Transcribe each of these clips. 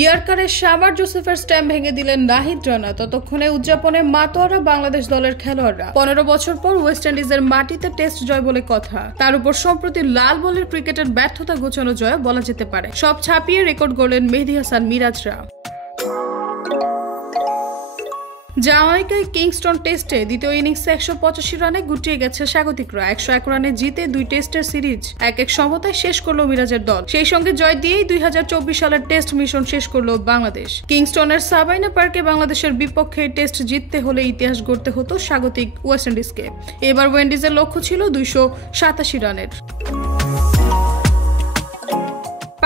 ইয়ার্কারে Shamar জোসেফের stamp ভেঙে দিলেন নাহিদ রানা। ততক্ষণে উদযাপনে মাতোয়ারা বাংলাদেশ দলের খেলোয়াড়রা। 15 বছর পর ওয়েস্ট ইন্ডিজের মাটিতে টেস্ট জয় বলে কথা। তার উপর সম্প্রতি লাল বলের ক্রিকেটের ব্যর্থতা ঘোচানো জয় বলা যেতে পারে। সব ছাপিয়ে রেকর্ড গড়লেন মেহেদী হাসান মিরাজরা। জামাইকায় কিংস্টন টেস্টে দ্বিতীয় ইনিংসে 185 রানে গুটিয়ে গেছে স্বাগতিকরা। 101 রানে জিতে 2 টেস্টের সিরিজ এক সমতায় শেষ করলো মিরাজের দল। সেই সঙ্গে জয় দিয়েই 2024 সালের টেস্ট মিশন শেষ করলো বাংলাদেশ। কিংস্টনের সাবাইনা পার্কে বাংলাদেশের বিপক্ষে টেস্ট জিততে হলে ইতিহাস গড়তে হতো স্বাগতিক ওয়েস্ট ইন্ডিজকে। এবার ওয়েন্ডিজের লক্ষ্য ছিল 287 রানের।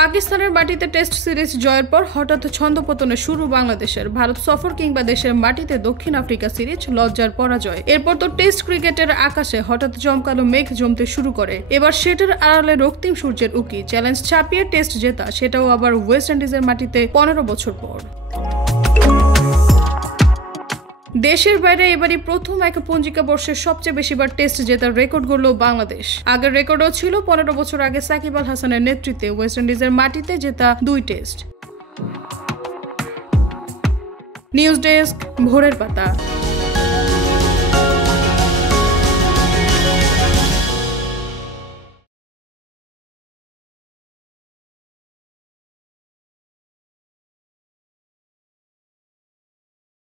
পাকিস্তানের মাটিতে টেস্ট সিরিজ জয়ের পর হঠাৎ ছন্দপতনে শুরু বাংলাদেশের। ভারত সফর কিংবা দেশের মাটিতে দক্ষিণ আফ্রিকা সিরিজ লজ্জার পরাজয়। এরপর তো টেস্ট ক্রিকেটের আকাশে হঠাৎ জমকালো মেঘ জমতে শুরু করে। এবার সেটার আড়ালে রক্তিম সূর্যের উকি। চ্যালেঞ্জ ছাপিয়ে টেস্ট জেতা, সেটাও আবার ওয়েস্ট ইন্ডিজের মাটিতে 15 বছর পর। দেশের বাইরে এবারই প্রথম এক পঞ্জিকা বর্ষের সবচেয়ে বেশিবার টেস্ট জেতার রেকর্ড গড়ল বাংলাদেশ। আগের রেকর্ডও ছিল 15 বছর আগে সাকিব আল হাসানের নেতৃত্বে ওয়েস্ট ইন্ডিজের মাটিতে জেতা 2 টেস্ট। নিউজ ডেস্ক, ভোরের পাতা।